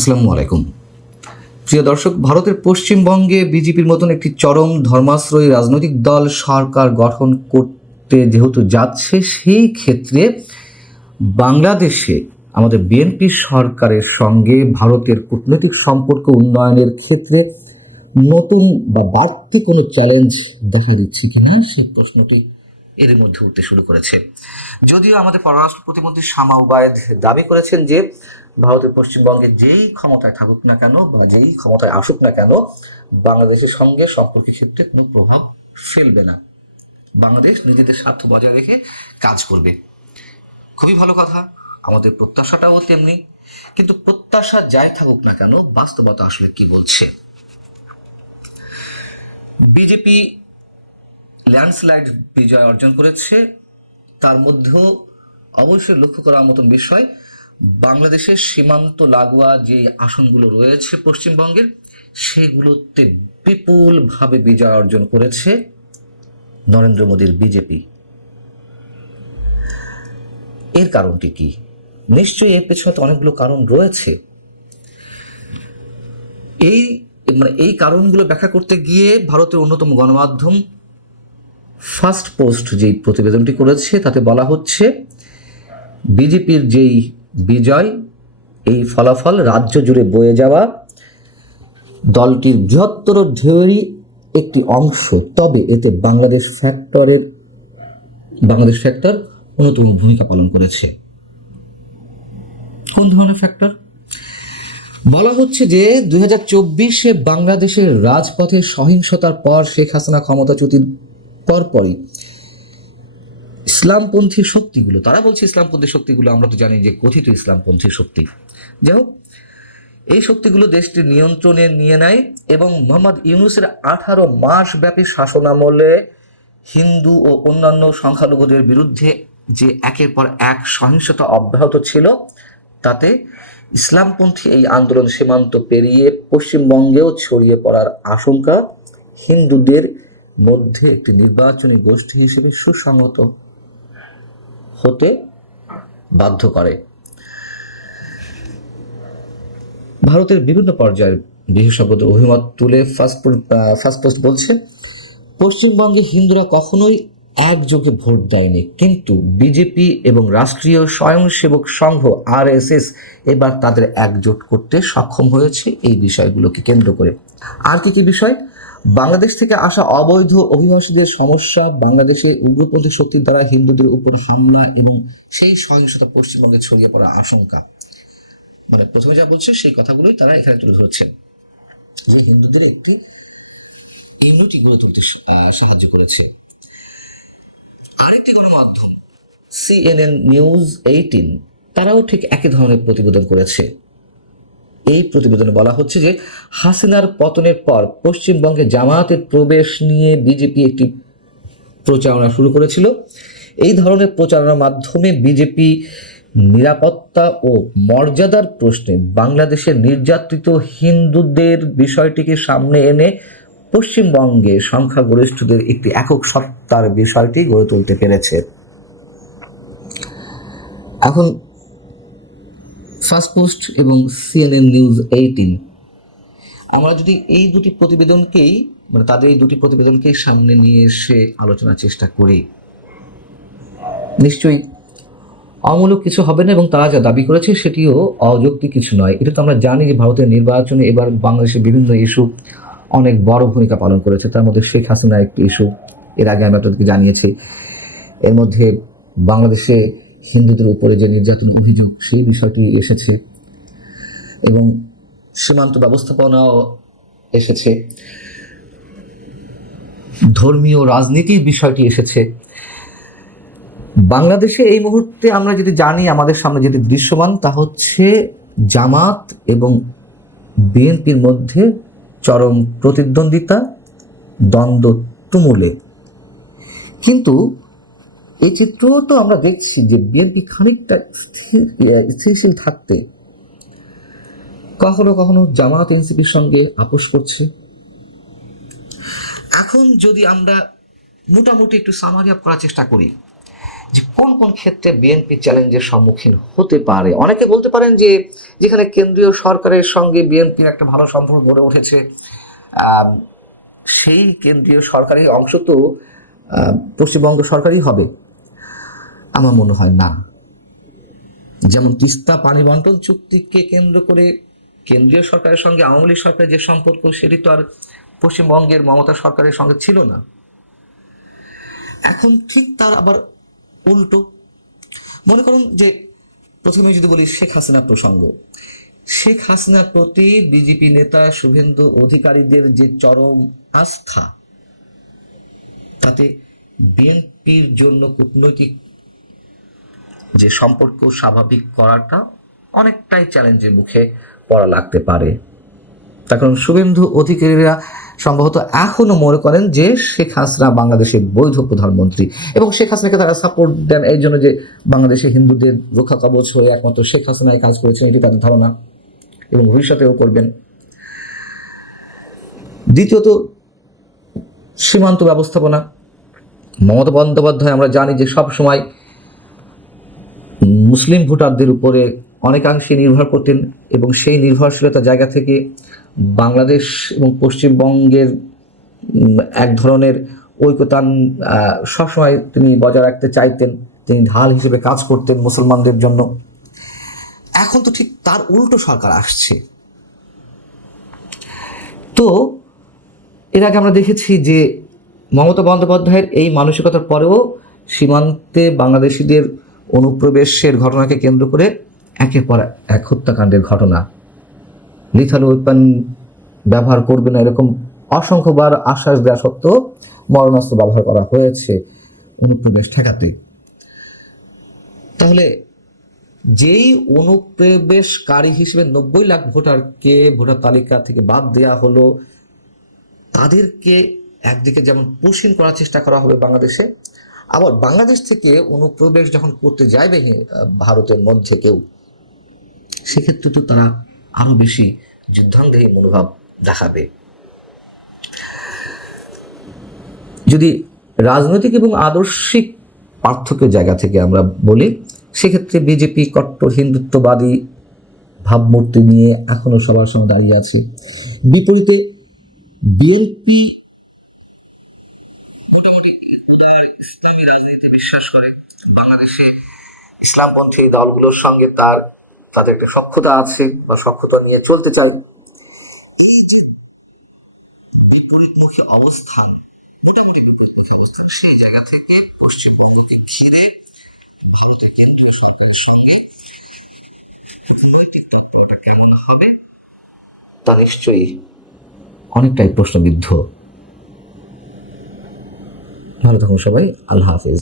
আসসালামু আলাইকুম। প্রিয় দর্শক, ভারতের পশ্চিমবঙ্গে বিজেপির মতন একটি চরম ধর্মাশ্রয়ী রাজনৈতিক দল সরকার গঠন করতে যেহেতু যাচ্ছে, সেই ক্ষেত্রে বাংলাদেশে আমাদের বিএনপি সরকারের সঙ্গে ভারতের কূটনৈতিক সম্পর্ক উন্নয়নের ক্ষেত্রে নতুন বা বাড়তি কোনো চ্যালেঞ্জ দেখা দিচ্ছে কিনা সেই প্রশ্নটি এর মধ্যে উঠতে শুরু করেছে। যদিও আমাদের পররাষ্ট্র প্রতিমন্ত্রী শামা ওবায়েদ দাবি করেছেন যে ভারতের পশ্চিমবঙ্গে যেই ক্ষমতায় থাকুক না কেন বা যেই ক্ষমতায় আসুক না কেন, বাংলাদেশের সঙ্গে সম্পর্কের ক্ষেত্রে কোনো প্রভাব ফেলবে না, বাংলাদেশ নিজেদের স্বার্থ বজায় রেখে কাজ করবে। খুবই ভালো কথা, আমাদের প্রত্যাশাটাও তেমনি। কিন্তু প্রত্যাশা যাই থাকুক না কেন, বাস্তবতা আসলে কি বলছে? বিজেপি ল্যান্ডস্লাইড বিজয় অর্জন করেছে। তার মধ্যেও অবশ্যই লক্ষ্য করার মতন বিষয়, বাংলাদেশের সীমান্ত লাগোয়া যে আসনগুলো রয়েছে পশ্চিমবঙ্গের, সেগুলোতে বিপুলভাবে বিজয় অর্জন করেছে নরেন্দ্র মোদীর বিজেপি। এর কারণটি কি? নিশ্চয়ই এর পেছনে তো অনেকগুলো কারণ রয়েছে। এই কারণগুলো ব্যাখ্যা করতে গিয়ে ভারতের অন্যতম গণমাধ্যম ফার্স্ট পোস্ট যেই প্রতিবেদনটি করেছে, তাতে বলা হচ্ছে বিজেপির যেই বিজয়, এই ফলাফল রাজ্য জুড়ে বয়ে যাওয়া দলটির বৃহত্তর ঢেউয়েরই একটি অংশ। তবে এতে বাংলাদেশ ফ্যাক্টর অন্যতম ভূমিকা পালন করেছে। কোন ধরনের ফ্যাক্টর? বলা হচ্ছে যে 2024-এ বাংলাদেশের রাজপথে সহিংসতার পর শেখ হাসিনা ক্ষমতাচ্যুতির পরপরই ইসলামপন্থী শক্তিগুলো, তারা বলছে ইসলামপন্থী শক্তিগুলো, আমরা তো জানি যে কথিত ইসলামপন্থী শক্তি, যাই হোক, এই শক্তিগুলো দেশটির নিয়ন্ত্রণে নিয়ে নেয় এবং মোহাম্মদ ইউনূসের 18 মাস ব্যাপী শাসনামলে হিন্দু ও অন্যান্য সংখ্যালঘুদের বিরুদ্ধে যে একের পর এক সহিংসতা অব্যাহত ছিল, তাতে ইসলামপন্থী এই আন্দোলন সীমান্ত পেরিয়ে পশ্চিমবঙ্গেও ছড়িয়ে পড়ার আশঙ্কা হিন্দুদের মধ্যে একটি নির্বাচনী গোষ্ঠী হিসেবে সুসংহত হতে বাধ্য করে। ভারতের বিভিন্ন পর্যায়ের বিশেষজ্ঞদের অভিমত তুলে ফার্স্ট পোস্ট বলছে, পশ্চিমবঙ্গে হিন্দুরা কখনোই একযোগে ভোট দেয়নি, কিন্তু বিজেপি এবং রাষ্ট্রীয় স্বয়ংসেবক সংঘ RSS এবার তাদের একজোট করতে সক্ষম হয়েছে এই বিষয়গুলোকে কেন্দ্র করে। আর কি বিষয়? বাংলাদেশ থেকে আসা অবৈধ অভিবাসীদের সমস্যা, বাংলাদেশে উগ্রপন্থী শক্তির দ্বারা হিন্দুদের উপর হামলা এবং সেই সহিংসতা পশ্চিমবঙ্গে ছড়িয়ে পড়ার আশঙ্কা। মানে প্রথমে যা বলছে সেই কথাগুলোই তারা এখানে তুলে ধরছেন, যে হিন্দুদের একটি ইউনিটি গড়ে তুলতে সাহায্য করেছে। আরেকটি গণমাধ্যম CNN নিউজ 18, তারাও ঠিক একই ধরনের প্রতিবেদন করেছে। এই প্রতিবেদনে বলা হচ্ছে যে হাসিনার পতনের পর পশ্চিমবঙ্গে জামায়াতের প্রবেশ নিয়ে বিজেপি একটি প্রচারণা শুরু করেছিল। এই ধরনের প্রচারণার মাধ্যমে বিজেপি নিরাপত্তা ও মর্যাদার প্রশ্নে বাংলাদেশের নির্যাতিত হিন্দুদের বিষয়টিকে সামনে এনে পশ্চিমবঙ্গে সংখ্যাগরিষ্ঠদের একটি একক সত্তার বিষয়টি গড়ে তুলতে পেরেছে। এখন ফার্স্ট পোস্ট এবং CNN নিউজ 18, আমরা যদি এই দুটি প্রতিবেদনকেই, মানে তাদের এই দুটি প্রতিবেদনকেই সামনে নিয়ে এসে আলোচনার চেষ্টা করি, নিশ্চয়ই অমূলক কিছু হবে না এবং তারা যা দাবি করেছে সেটিও অযৌক্তিক কিছু নয়। এটা তো আমরা জানি যে ভারতের নির্বাচনে এবার বাংলাদেশের বিভিন্ন ইস্যু অনেক বড় ভূমিকা পালন করেছে। তার মধ্যে শেখ হাসিনা একটি ইস্যু, এর আগে আমি আপনাদেরকে জানিয়েছি। এর মধ্যে বাংলাদেশে হিন্দুদের উপরে যে নির্যাতন অভিযোগ, সেই বিষয়টি এসেছে এবং সীমান্ত ব্যবস্থাপনাও এসেছে, ধর্মীয় রাজনীতির বিষয়টি এসেছে। বাংলাদেশে এই মুহূর্তে আমরা যেটি জানি, আমাদের সামনে যেটি দৃশ্যমান, তা হচ্ছে জামাত এবং বিএনপির মধ্যে চরম প্রতিদ্বন্দ্বিতা, দ্বন্দ্ব তুমুলে। কিন্তু এই চিত্রও তো আমরা দেখছি যে বিএনপি খানিকটা স্থিরশীল থাকতে কখনো কখনো জামাত এনসিপির সঙ্গে আপোষ করছে। এখন যদি আমরা মোটামুটি একটু সামারি আপ করার চেষ্টা করি, যে কোন কোন ক্ষেত্রে বিএনপি চ্যালেঞ্জের সম্মুখীন হতে পারে। অনেকে বলতে পারেন যে যেখানে কেন্দ্রীয় সরকারের সঙ্গে বিএনপির একটা ভালো সম্পর্ক গড়ে উঠেছে, সেই কেন্দ্রীয় সরকারি অংশ তো পশ্চিমবঙ্গ সরকারই হবে। আমার মনে হয় না। যেমন তিস্তা পানি বন্টন চুক্তিকে কেন্দ্র করে কেন্দ্রীয় সরকারের সঙ্গে আওয়ামী লীগ সরকারের যে সম্পর্ক, সেটি তো আর পশ্চিমবঙ্গের মমতা সরকারের সঙ্গে ছিল না। এখন ঠিক তার আবার উল্টো। মনে করুন যে প্রথমে যদি বলি শেখ হাসিনা প্রসঙ্গ, শেখ হাসিনার প্রতি বিজেপি নেতা শুভেন্দু অধিকারীদের যে চরম আস্থা, তাতে বিএনপির জন্য কূটনৈতিক যে সম্পর্ক স্বাভাবিক করাটা অনেকটাই চ্যালেঞ্জের মুখে পড়া লাগতে পারে। তার কারণ শুভেন্দু অধিকারীরা সম্ভবত এখনও মনে করেন যে শেখ হাসিনা বাংলাদেশের বৈধ প্রধানমন্ত্রী, এবং শেখ হাসিনাকে তারা সাপোর্ট দেন এই জন্য যে বাংলাদেশে হিন্দুদের রক্ষা কবচ হয়ে একমাত্র শেখ হাসিনাই কাজ করেছেন, এটি তাদের ধারণা, এবং ভবিষ্যতেও করবেন। দ্বিতীয়ত সীমান্ত ব্যবস্থাপনা। মমতা বন্দ্যোপাধ্যায় আমরা জানি যে সব সময় মুসলিম ভোটারদের উপরে অনেকাংশে নির্ভর করতেন, এবং সেই নির্ভরশীলতার জায়গা থেকে বাংলাদেশ এবং পশ্চিমবঙ্গের এক ধরনের ঐকতান সবসময় তিনি বজায় রাখতে চাইতেন। তিনি ঢাল হিসেবে কাজ করতেন মুসলমানদের জন্য। এখন তো ঠিক তার উল্টো সরকার আসছে। তো এর আগে আমরা দেখেছি যে মমতা বন্দ্যোপাধ্যায়ের এই মানসিকতার পরেও সীমান্তে বাংলাদেশিদের অনুপ্রবেশের ঘটনাকে কেন্দ্র করে একের পর এক হত্যাকাণ্ডের ঘটনা, লিথাল ওয়েপন ব্যবহার করবে না এরকম অসংখ্যবার আশ্বাস দেওয়া সত্ত্বেও মরণাস্ত্র ব্যবহার করা হয়েছে অনুপ্রবেশ ঠেকাতে। তাহলে যেই অনুপ্রবেশকারী হিসেবে 90 লাখ ভোটারকে ভোটার তালিকা থেকে বাদ দেওয়া হলো, তাদেরকে একদিকে যেমন পুশিং করার চেষ্টা করা হবে বাংলাদেশে, আবার বাংলাদেশ থেকে অনুপ্রবেশ যখন করতে যাইবে ভারতের মধ্যে কেউ, সেক্ষেত্রে তো তারা আরও বেশি যুদ্ধাঙ্গী মনোভাব দেখাবে। যদি রাজনৈতিক এবং আদর্শিক পার্থক্যের জায়গা থেকে আমরা বলি, সেক্ষেত্রে বিজেপি কট্টর হিন্দুত্ববাদী ভাবমূর্তি নিয়ে এখনও সবার সামনে দাঁড়িয়ে আছে। বিপরীতে বিএনপি মোটামুটি উদার ইসলামী রাজনীতিতে বিশ্বাস করে। বাংলাদেশে ইসলামপন্থী দলগুলোর সঙ্গে তাদের একটা সখ্যতা আছে বা সখ্যতা নিয়ে চলতে চায়। এই যে বিপরীতমুখী অবস্থান, মোটামুটি বিপরীতমুখী অবস্থান, সেই জায়গা থেকে পশ্চিমবঙ্গকে ঘিরে ভারতের কেন্দ্রীয় সরকারের সঙ্গে কূটনৈতিক তৎপরতা কেমন হবে তা নিশ্চয়ই অনেকটাই প্রশ্নবিদ্ধ। ভালো থাকুন সবাই। আল্লাহ হাফিজ।